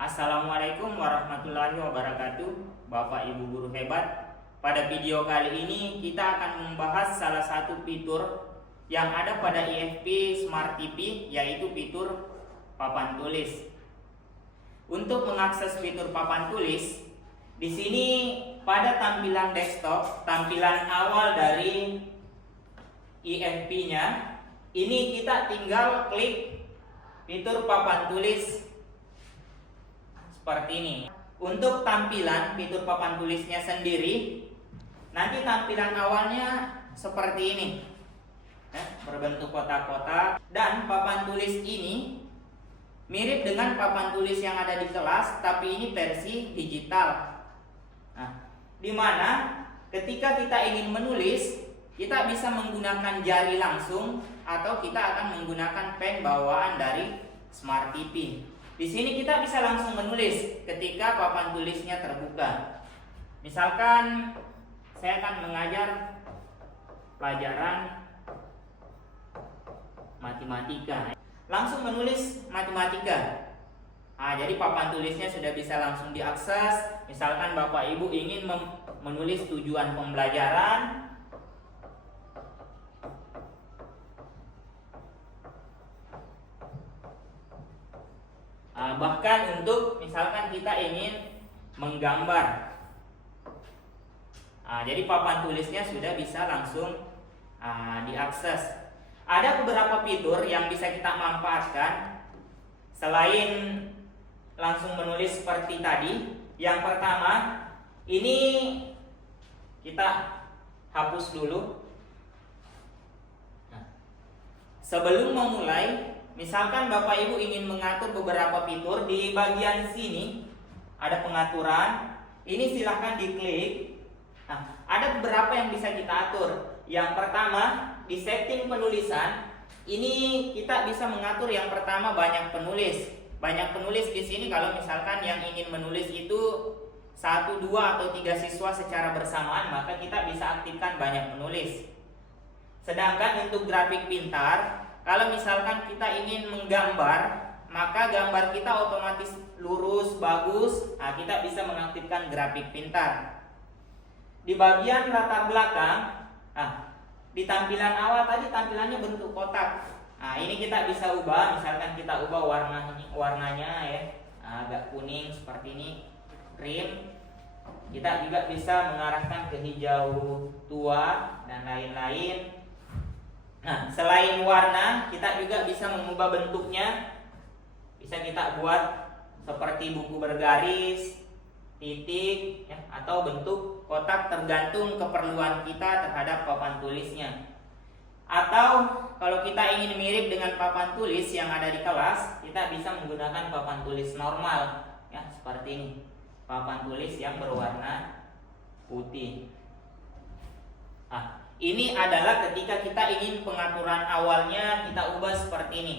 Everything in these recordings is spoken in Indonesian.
Assalamualaikum warahmatullahi wabarakatuh, Bapak Ibu guru hebat. Pada video kali ini kita akan membahas salah satu fitur yang ada pada IFP Smart TV, yaitu fitur papan tulis. Untuk mengakses fitur papan tulis, di sini pada tampilan desktop, tampilan awal dari IFP-nya, ini kita tinggal klik fitur papan tulis seperti ini. Untuk tampilan fitur papan tulisnya sendiri, nanti tampilan awalnya seperti ini, berbentuk kotak-kotak. Dan papan tulis ini mirip dengan papan tulis yang ada di kelas, tapi ini versi digital. Dimana ketika kita ingin menulis, kita bisa menggunakan jari langsung atau kita akan menggunakan pen bawaan dari Smart TV. Di sini kita bisa langsung menulis ketika papan tulisnya terbuka. Misalkan saya akan mengajar pelajaran matematika. Langsung menulis matematika. Jadi papan tulisnya sudah bisa langsung diakses. Misalkan Bapak Ibu ingin menulis tujuan pembelajaran, bahkan untuk misalkan kita ingin menggambar, jadi papan tulisnya sudah bisa langsung diakses. Ada beberapa fitur yang bisa kita manfaatkan selain langsung menulis seperti tadi. Yang pertama, ini kita hapus dulu. Sebelum memulai, misalkan Bapak Ibu ingin mengatur beberapa fitur, di bagian sini ada pengaturan. Ini silahkan diklik. Ada beberapa yang bisa kita atur. Yang pertama, di setting penulisan, ini kita bisa mengatur yang pertama banyak penulis. Banyak penulis di sini kalau misalkan yang ingin menulis itu 1, 2 atau 3 siswa secara bersamaan, maka kita bisa aktifkan banyak penulis. Sedangkan untuk grafik pintar, kalau misalkan kita ingin menggambar, maka gambar kita otomatis lurus, bagus. Kita bisa mengaktifkan grafik pintar. Di bagian latar belakang, di tampilan awal tadi tampilannya bentuk kotak. Ini kita bisa ubah, misalkan kita ubah warnanya ya, agak kuning seperti ini, cream. Kita juga bisa mengarahkan ke hijau tua dan lain-lain. Selain warna, kita juga bisa mengubah bentuknya. Bisa kita buat seperti buku bergaris, titik, atau bentuk kotak, tergantung keperluan kita terhadap papan tulisnya. Atau kalau kita ingin mirip dengan papan tulis yang ada di kelas, kita bisa menggunakan papan tulis normal, seperti ini. Papan tulis yang berwarna putih. Ini adalah ketika kita ingin pengaturan awalnya kita ubah seperti ini.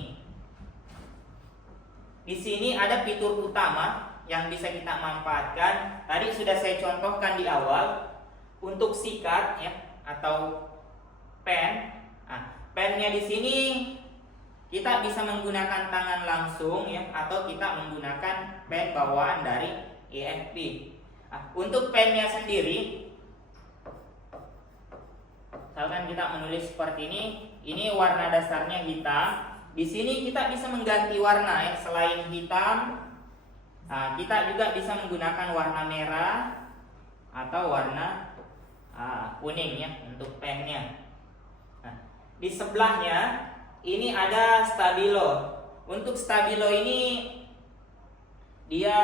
Di sini ada fitur utama yang bisa kita manfaatkan. Tadi sudah saya contohkan di awal. Untuk sikat atau pen. Pennya di sini kita bisa menggunakan tangan langsung atau kita menggunakan pen bawaan dari IFP. Untuk pennya sendiri, misalkan kita menulis seperti ini warna dasarnya hitam. Di sini kita bisa mengganti warna selain hitam, kita juga bisa menggunakan warna merah atau warna kuning untuk pennya. Di sebelahnya ini ada stabilo. Untuk stabilo ini dia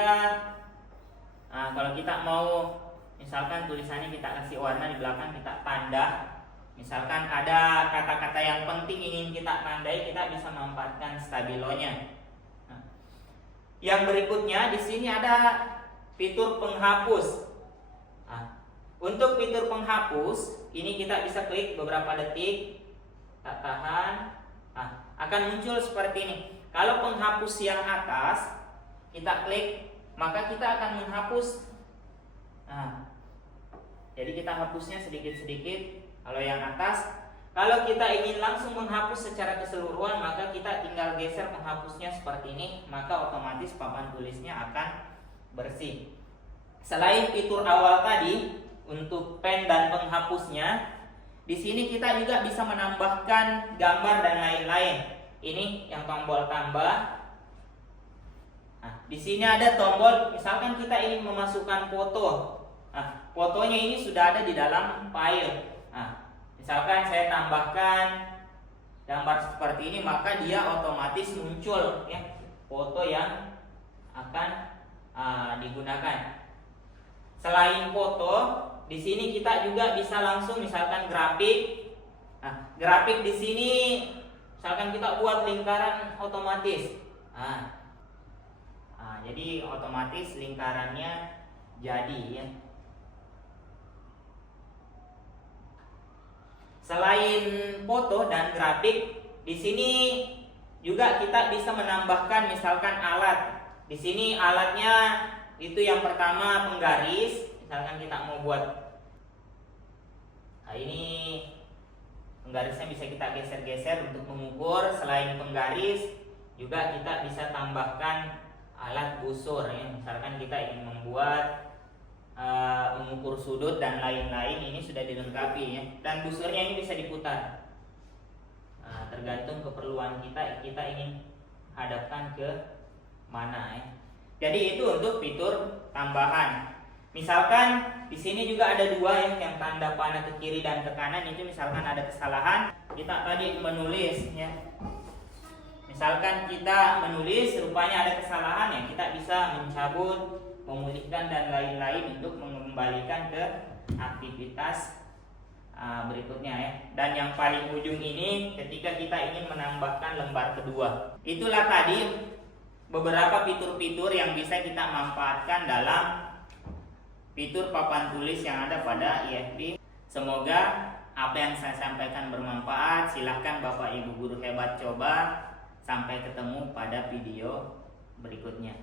kalau kita mau misalkan tulisannya kita kasih warna, di belakang kita tanda. Misalkan ada kata-kata yang penting ingin kita tandai, kita bisa memanfaatkan stabilonya. Yang berikutnya di sini ada fitur penghapus. Untuk fitur penghapus ini kita bisa klik beberapa detik, tahan, akan muncul seperti ini. Kalau penghapus yang atas kita klik, maka kita akan menghapus. Jadi kita hapusnya sedikit-sedikit. Kalau yang atas, Kalau kita ingin langsung menghapus secara keseluruhan, maka kita tinggal geser penghapusnya seperti ini, maka otomatis papan tulisnya akan bersih. Selain fitur awal tadi untuk pen dan penghapusnya, di sini kita juga bisa menambahkan gambar dan lain-lain. Ini yang tombol tambah. Nah, di sini ada tombol, misalkan kita ingin memasukkan foto. Nah, fotonya ini sudah ada di dalam file. Nah, misalkan saya tambahkan gambar seperti ini, maka dia otomatis muncul ya foto yang akan digunakan. Selain foto, di sini kita juga bisa langsung misalkan grafik. Nah, grafik di sini misalkan kita buat lingkaran otomatis. Jadi otomatis lingkarannya jadi ya. Selain foto dan grafik, di sini juga kita bisa menambahkan misalkan alat. Di sini alatnya itu yang pertama penggaris. Misalkan kita mau buat, nah ini penggarisnya bisa kita geser-geser untuk mengukur. Selain penggaris, juga kita bisa tambahkan alat busur ya. Misalkan kita ingin membuat mengukur sudut dan lain-lain, ini sudah dilengkapi ya. Dan busurnya ini bisa diputar. Tergantung keperluan kita ingin hadapkan ke mana ya. Jadi itu untuk fitur tambahan. Misalkan di sini juga ada dua ya, yang tanda panah ke kiri dan ke kanan. Itu misalkan ada kesalahan, kita tadi menulis ya. Misalkan kita menulis rupanya ada kesalahan ya, kita bisa mencabut, memulihkan dan lain-lain untuk mengembalikan ke aktivitas berikutnya ya. Dan yang paling ujung ini ketika kita ingin menambahkan lembar kedua. Itulah tadi beberapa fitur-fitur yang bisa kita manfaatkan dalam fitur papan tulis yang ada pada IFB. Semoga apa yang saya sampaikan bermanfaat. Silahkan Bapak Ibu guru hebat coba. Sampai ketemu pada video berikutnya.